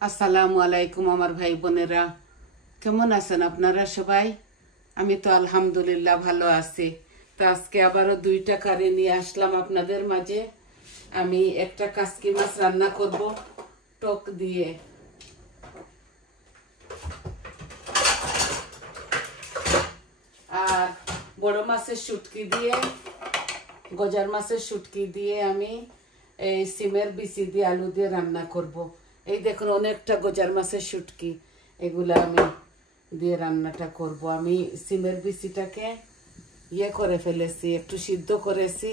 আসসালামু আলাইকুম আমার ভাই বোনেরা, কেমন আছেন আপনারা সবাই? আমি তো আলহামদুলিল্লাহ ভালো আছি। তো আজকে আবারও দুইটা কারি নিয়ে আসলাম আপনাদের মাঝে। আমি একটা কাসকি মাছ রান্না করব টক দিয়ে, আর বড় মাছের শুটকি দিয়ে, গজার মাছের শুটকি দিয়ে আমি এই সিমের বিচি দিয়ে আলু দিয়ে রান্না করব। এই দেখুন অনেকটা গজার মাছের শুটকি, এগুলা আমি দিয়ে রান্নাটা করব। আমি সিমের বিচিটাকে করে ফেলেছি, একটু সিদ্ধ করেছি,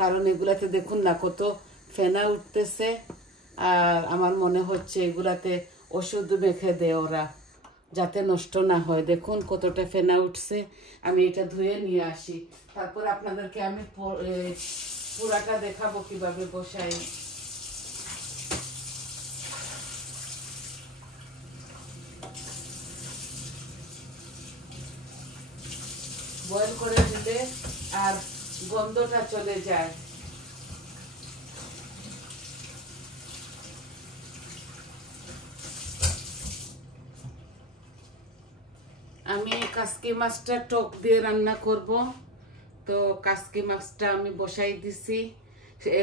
কারণ এগুলাতে দেখুন না কত ফেনা উঠতেছে, আর আমার মনে হচ্ছে এগুলাতে ওষুধ মেখে দেয় ওরা, যাতে নষ্ট না হয়। দেখুন কতটা ফেনা উঠছে। আমি এটা ধুয়ে নিয়ে আসি, তারপর আপনাদেরকে আমি পুরাটা দেখাবো কিভাবে বসাই। বয়েল করে দিলে আর গন্ধটা চলে যায়। আমি কাসকি মাছটা টক দিয়ে রান্না করব। তো কাসকি মাছটা আমি বসাই দিছি,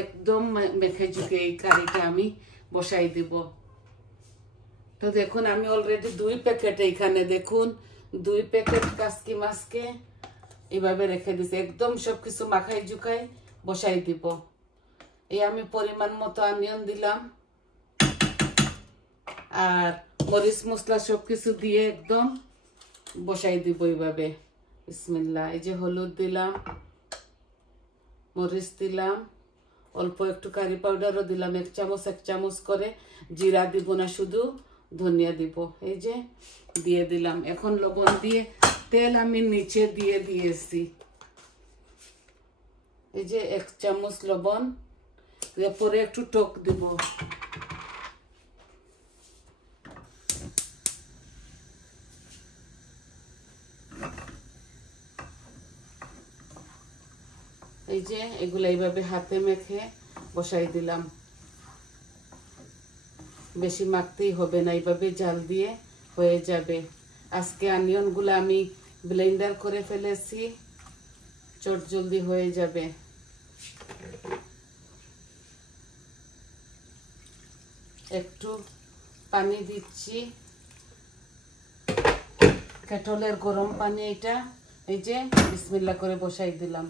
একদম মেখে ঝুঁকে এই কারিটা আমি বসাই দিব। তো দেখুন আমি অলরেডি 2 প্যাকেট, এইখানে দেখুন 2 প্যাকেট কাসকি মাছকে এইভাবে রেখে দিছি, একদম সবকিছু মাখাই ঝুঁকাই বসাই দিব। এই আমি পরিমাণ মতো অনিয়ন দিলাম, আর মরিচ মশলা সবকিছু দিয়ে একদম বসাই দিব এইভাবে। বিসমিল্লাহ। এই যে হলুদ দিলাম, মরিচ দিলাম, অল্প একটু কারি পাউডারও দিলাম, 1 চামচ করে। জিরা দিব না, শুধু ধনিয়া দিব। এই যে দিয়ে দিলাম। এখন লবণ দিয়ে তেল আমি নিচে দিয়ে দিয়েছি। এই যে 1 চামচ লবণ, পরে একটু টক দিব। এই যে এগুলো এইভাবে হাতে মেখে বসাই দিলাম। বেশি মাখতেই হবে না, এইভাবে জাল দিয়ে হয়ে যাবে। আজকে অনিয়নগুলো আমি ব্লেন্ডার করে ফেলেছি, চট জলদি হয়ে যাবে। একটু পানি দিচ্ছি, কেটলের গরম পানি এটা। এই যে বিসমিল্লাহ করে বসাই দিলাম।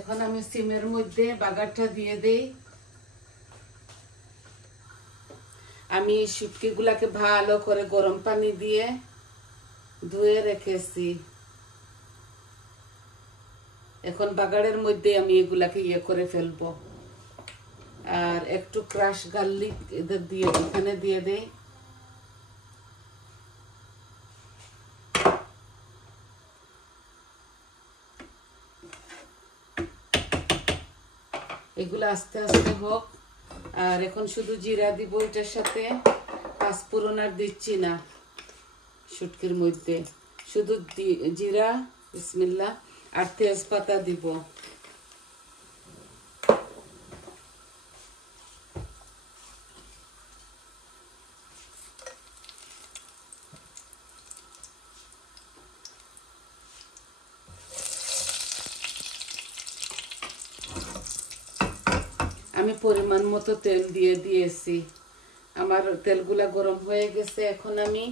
এখন আমি সিমের মধ্যে বাগারটা দিয়ে দেই। আমি শুটকিগুলাকে ভালো করে গরম পানি দিয়ে ধুয়ে রেখেছি। এখন বাগারের মধ্যে আমি এগুলাকে করে ফেলবো, আর একটু ক্রাশ গার্লিক এখানে দিয়ে দেই। এগুলো আস্তে আস্তে হোক। আর এখন শুধু জিরা দিব এটার সাথে, পাঁচফোড়ন আর দিচ্ছি না শুটকির মধ্যে, শুধু জিরা, বিসমিল্লাহ, আর তেজপাতা দিব। আমি পরিমাণ মতো তেল দিয়ে দিয়েছি। আমার তেলগুলা গরম হয়ে গেছে, এখন আমি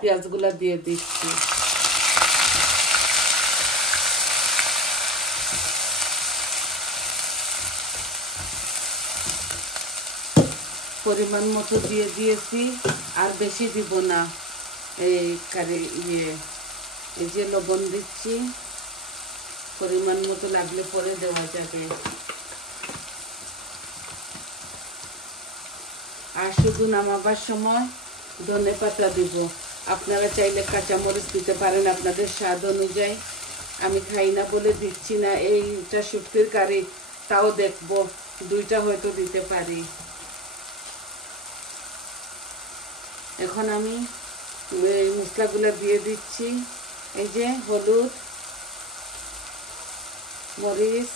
পেঁয়াজগুলা দিয়ে দিচ্ছি। পরিমাণ মতো দিয়ে দিয়েছি, আর বেশি দিব না। এই কারি এই যে লবণ দিচ্ছি, পরিমাণ মতো লাগলে পরে দেওয়া যাবে। আর শুধু নামাবার সময় ধনেপাতা দিব। আপনারা চাইলে কাঁচামরিচ দিতে পারেন আপনাদের স্বাদ অনুযায়ী। আমি খাই না বলে দিচ্ছি না, এইটা শুটকির কারি, তাও দেখবো দুইটা হয়তো দিতে পারি। এখন আমি এই মশলাগুলো দিয়ে দিচ্ছি। এই যে হলুদ, মরিচ,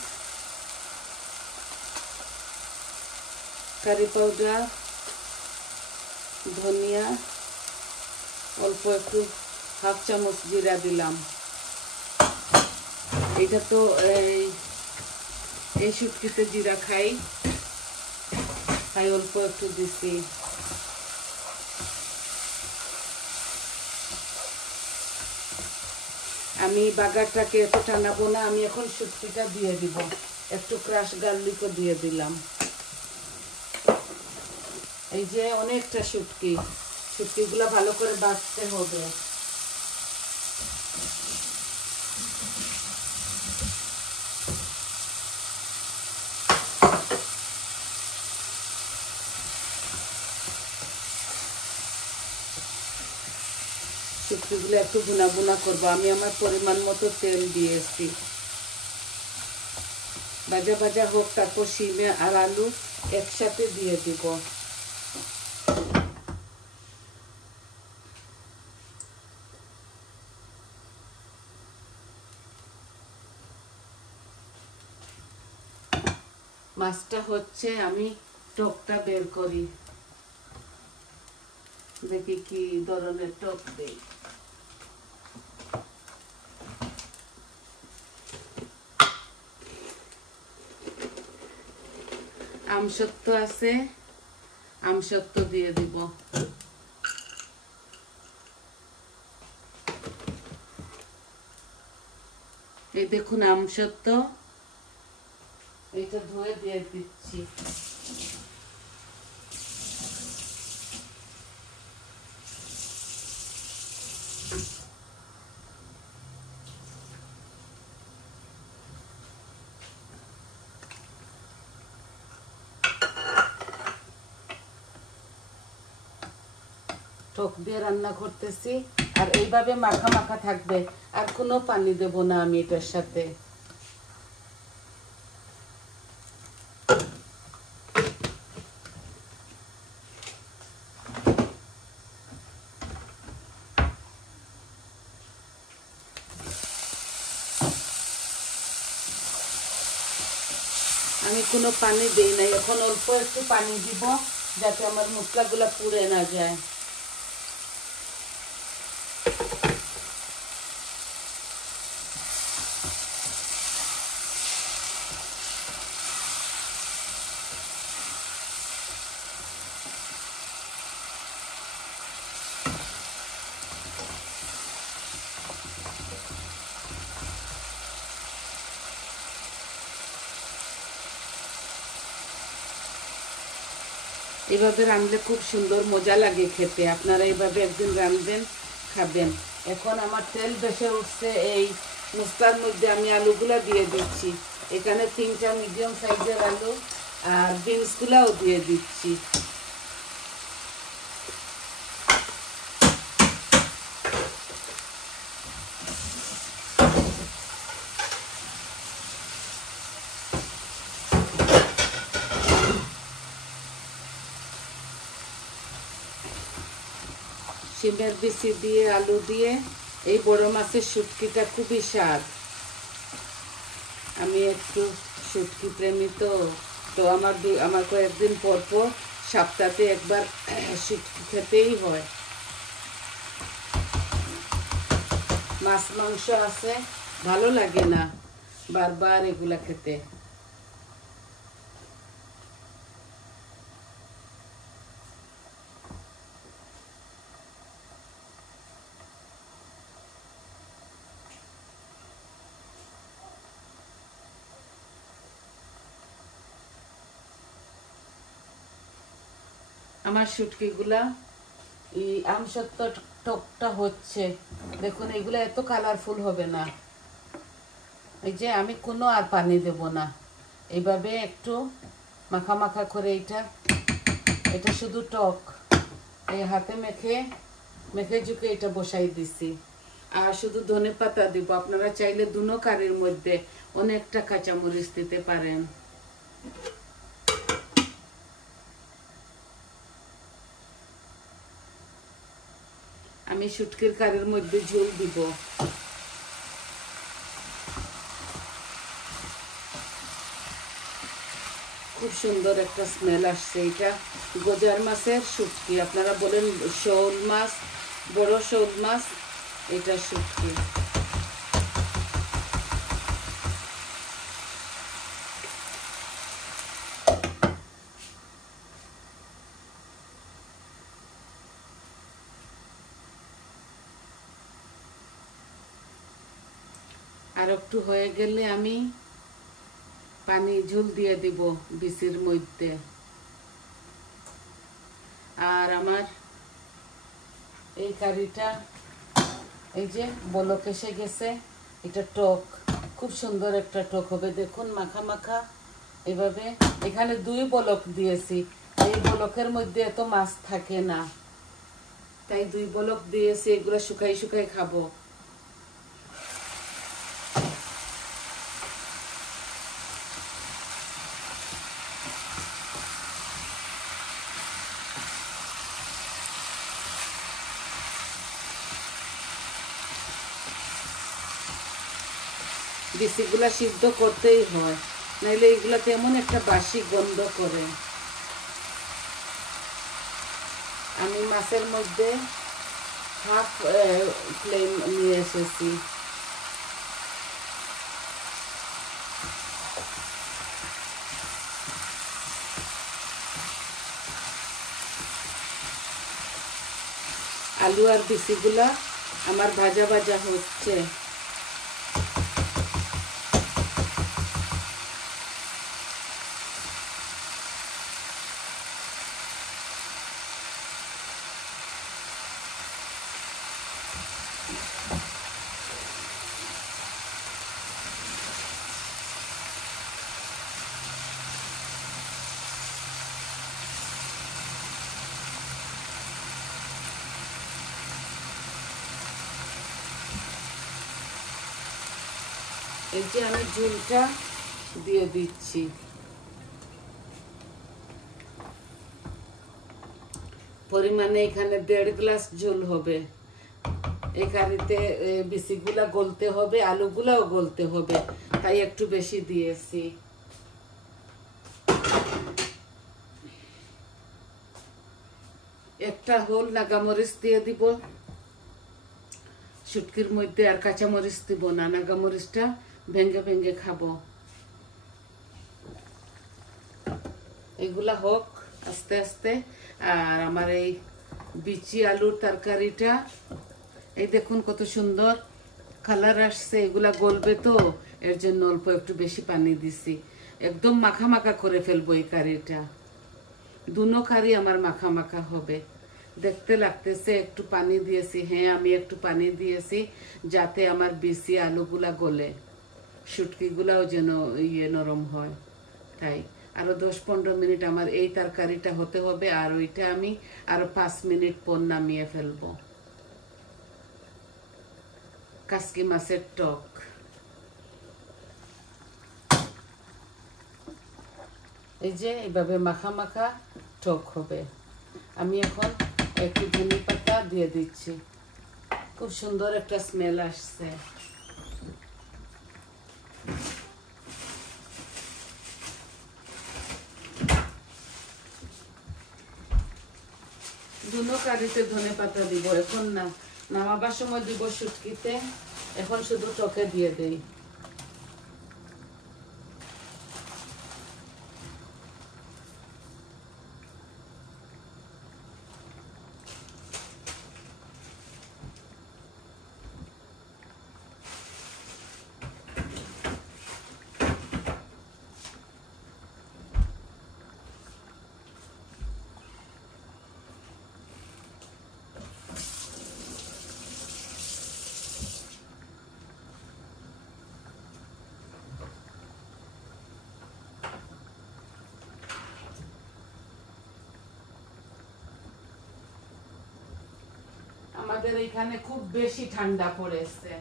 কারি পাউডার, ধনিয়া, অল্প একটু হাফ চামচ জিরা দিলাম। এটা তো এই শুটকিতে জিরা খাই, তাই অল্প একটু দিছি। আমি বাগারটাকে এত টানাবো না, আমি এখন শুটকিটা দিয়ে দিব। একটু ক্রাশ গার্লিকও দিয়ে দিলাম। এই যে অনেকটা শুটকিগুলো ভালো করে বাছতে হবে। শুটকিগুলো একটু ভুনা ভুনা করবো। আমি আমার পরিমাণ মতো তেল দিয়েছি। ভাজা ভাজা হোক, তারপর শিমে আর আলু একসাথে দিয়ে দিব। মাছটা হচ্ছে, আমি টকটা বের করি, দেখি কি ধরনের টক দেই। আমসত্ব আছে, আমসত্ব দিয়ে দিব। এই দেখুন আমসত্ব, এটা ধুয়ে দিয়ে দিচ্ছি। টক দিয়ে রান্না করতেছি, আর এইভাবে মাখা মাখা থাকবে, আর কোনো পানি দেব না আমি এটার সাথে। আমি কোনো পানি দেই না, এখন অল্প একটু পানি দিব, যাতে আমার মশলাগুলো পুড়ে না যায়। এভাবে রাঁধলে খুব সুন্দর মজা লাগে খেতে। আপনারা এইভাবে একদিন রাঁধবেন, খাবেন। এখন আমার তেল বেশি উঠছে, এই মশলার মধ্যে আমি আলুগুলা দিয়ে দিচ্ছি। এখানে 3টা মিডিয়াম সাইজের আলু আর বিনসগুলাও দিয়ে দিচ্ছি। শিমের বিচি দিয়ে আলু দিয়ে এই বড় মাছের শুটকিটা খুবই স্বাদ। আমি একটু শুটকি প্রেমী, তো আমার কয়েকদিন পর পর সপ্তাহে একবার শুটকি খেতেই হয়। মাছ মাংস আছে, ভালো লাগে না বারবার এগুলা খেতে। আমার শুটকিগুলা এই আমসত্ব টকটা হচ্ছে, দেখুন এগুলো এত কালারফুল হবে না। এই যে আমি কোনো আর পানি দেব না, এইভাবে একটু মাখা মাখা করে এটা শুধু টক এই হাতে মেখে ঝুঁকে এটা বসাই দিছি। আর শুধু ধনে পাতা দিব, আপনারা চাইলে দুনো কারির মধ্যে অনেকটা কাঁচামরিচ দিতে পারেন। আমি শুটকির কারির মধ্যে ঝোল দিব। খুব সুন্দর একটা স্মেল আসছে। এটা গজার মাছের শুটকি, আপনারা বলেন শোল মাছ, বড় শোল মাছ, এটা শুটকি। আর একটু হয়ে গেলে আমি পানি ঝোল দিয়ে দিব বিচির মধ্যে। আর আমার এই কারিটা এই যে বলক এসে গেছে, এটা টক, খুব সুন্দর একটা টক হবে। দেখুন মাখা মাখা এভাবে। এখানে 2 বলক দিয়েছি, এই বলকের মধ্যে এত মাছ থাকে না, তাই 2 বলক দিয়েছি। এগুলো শুকাই শুকাই খাবো। বিচিগুলা সিদ্ধ করতেই হয়, নাইলে এগুলা কেমন একটা বাসি গন্ধ করে। আমি মাছের মধ্যে হাফ ফ্লেম নিয়ে এসেছি। আলু আর বিচিগুলা আমার ভাজা ভাজা হচ্ছে। এই যে আমি ঝোলটা দিয়ে দিচ্ছি। পরিমাণে এখানে 1.5 গ্লাস ঝোল হবে। এই কারিতে বিচিগুলা গলতে হবে, আলুগুলাও গলতে হবে, তাই একটু বেশি দিয়েছি। একটা হোল নাগামরিচ দিয়ে দিব শুটকির মধ্যে, আর কাঁচামরিচ দিব না, নাগামরিচটা ভেঙে ভেঙে খাবো। এগুলা হোক আস্তে আস্তে। আর আমার এই বিচি আলুর তরকারিটা এই দেখুন কত সুন্দর কালার আসছে। এগুলা গলবে তো, এর জন্য অল্প একটু বেশি পানি দিছি। একদম মাখা মাখা করে ফেলবো এই কারিটা। দুনো কারি আমার মাখা মাখা হবে। দেখতে লাগতেছে একটু পানি দিয়েছি, হ্যাঁ আমি একটু পানি দিয়েছি যাতে আমার বিচি আলুগুলা গলে, শুটকিগুলাও যেন নরম হয়। তাই আরো 10-15 মিনিট আমার এই তরকারিটা হতে হবে। আর ওইটা আমি আরো 5 মিনিট পর নামিয়ে ফেলবো। কাসকি মাছের টক, এই যে এইভাবে মাখা মাখা টক হবে। আমি এখন একটু ধনে পাতা দিয়ে দিচ্ছি, খুব সুন্দর একটা স্মেল আসছে। দুনো কারিতে ধনে পাতা দিব, এখন না, নামাবার সময় দিব শুটকিতে, এখন শুধু টকে দিয়ে দেই। আমাদের এখানে খুব বেশি ঠান্ডা পড়েছে।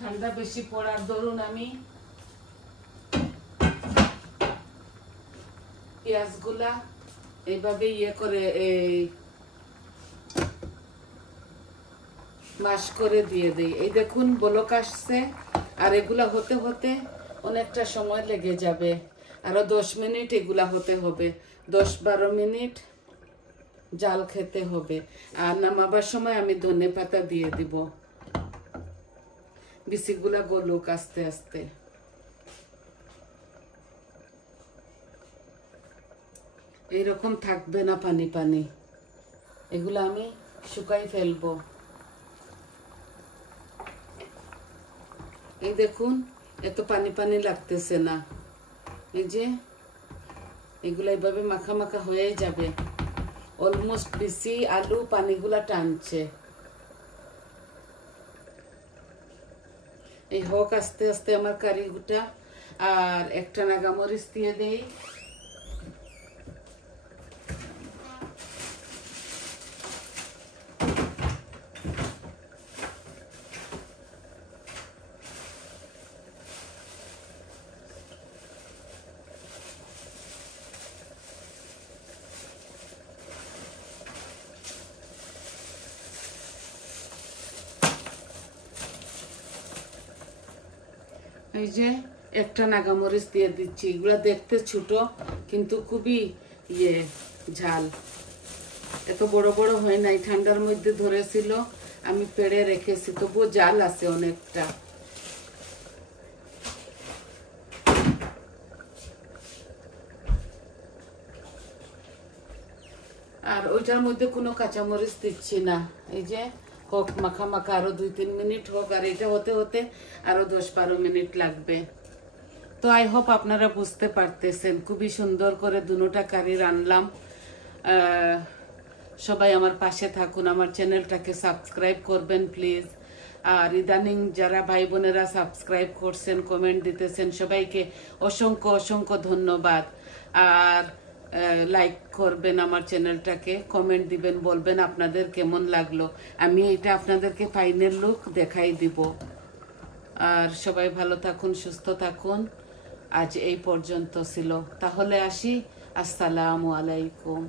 ঠান্ডা বেশি পড়ার দরুন আমি পেঁয়াজগুলা এইভাবে ইয়ে করে এই মাশ করে দিয়ে দেই। এই দেখুন বলক আসছে, আর এগুলা হতে হতে অনেকটা সময় লেগে যাবে। আরো 10 মিনিট এগুলা হতে হবে, 10-12 মিনিট জাল খেতে হবে। আর নামাবার সময় আমি ধনে পাতা দিয়ে দিব। বিচিগুলা গলুক আস্তে আস্তে। এইরকম থাকবে না পানি পানি, এগুলো আমি শুকাই ফেলবো। এই দেখুন এত পানি পানি লাগতেছে না। এই যে এগুলা এইভাবে মাখা মাখা হয়ে যাবে। অলমোস্ট বিচি আলু পানিগুলা টানছে। এই হোক আস্তে আস্তে আমার কারিগুটা। আর একটা নাগামরিচ দিয়ে দেই। এই যে একটা নাগামরিচ দিয়ে দিচ্ছি। এগুলা দেখতে ছোট কিন্তু খুবই ঝাল। এত বড় বড় হয় নাই, ঠান্ডার মধ্যে ধরেছিল, আমি পেড়ে রেখেছি, তবুও জাল আছে অনেকটা। আর ওইটার মধ্যে কোনো কাঁচামরিচ দিচ্ছি না। এই যে হোক মাখা মাখা, আরো 2-3 মিনিট হোক। আর এটা হতে হতে আরো 10-12 মিনিট লাগবে। তো আই হোপ আপনারা বুঝতে পারতেছেন, খুবই সুন্দর করে দুটোটা কারি রান্নলাম। সবাই আমার পাশে থাকুন, আমার চ্যানেলটাকে সাবস্ক্রাইব করবেন প্লিজ। আর ইদানিং যারা ভাই বোনেরা সাবস্ক্রাইব করছেন, কমেন্ট দিতেছেন, সবাইকে অসংখ্য অসংখ্য ধন্যবাদ। আর লাইক করবেন আমার চ্যানেলটাকে, কমেন্ট দিবেন, বলবেন আপনাদের কেমন লাগলো। আমি এটা আপনাদেরকে ফাইনাল লুক দেখাই দিব। আর সবাই ভালো থাকুন, সুস্থ থাকুন। আজ এই পর্যন্ত ছিল, তাহলে আসি। আসসালামু আলাইকুম।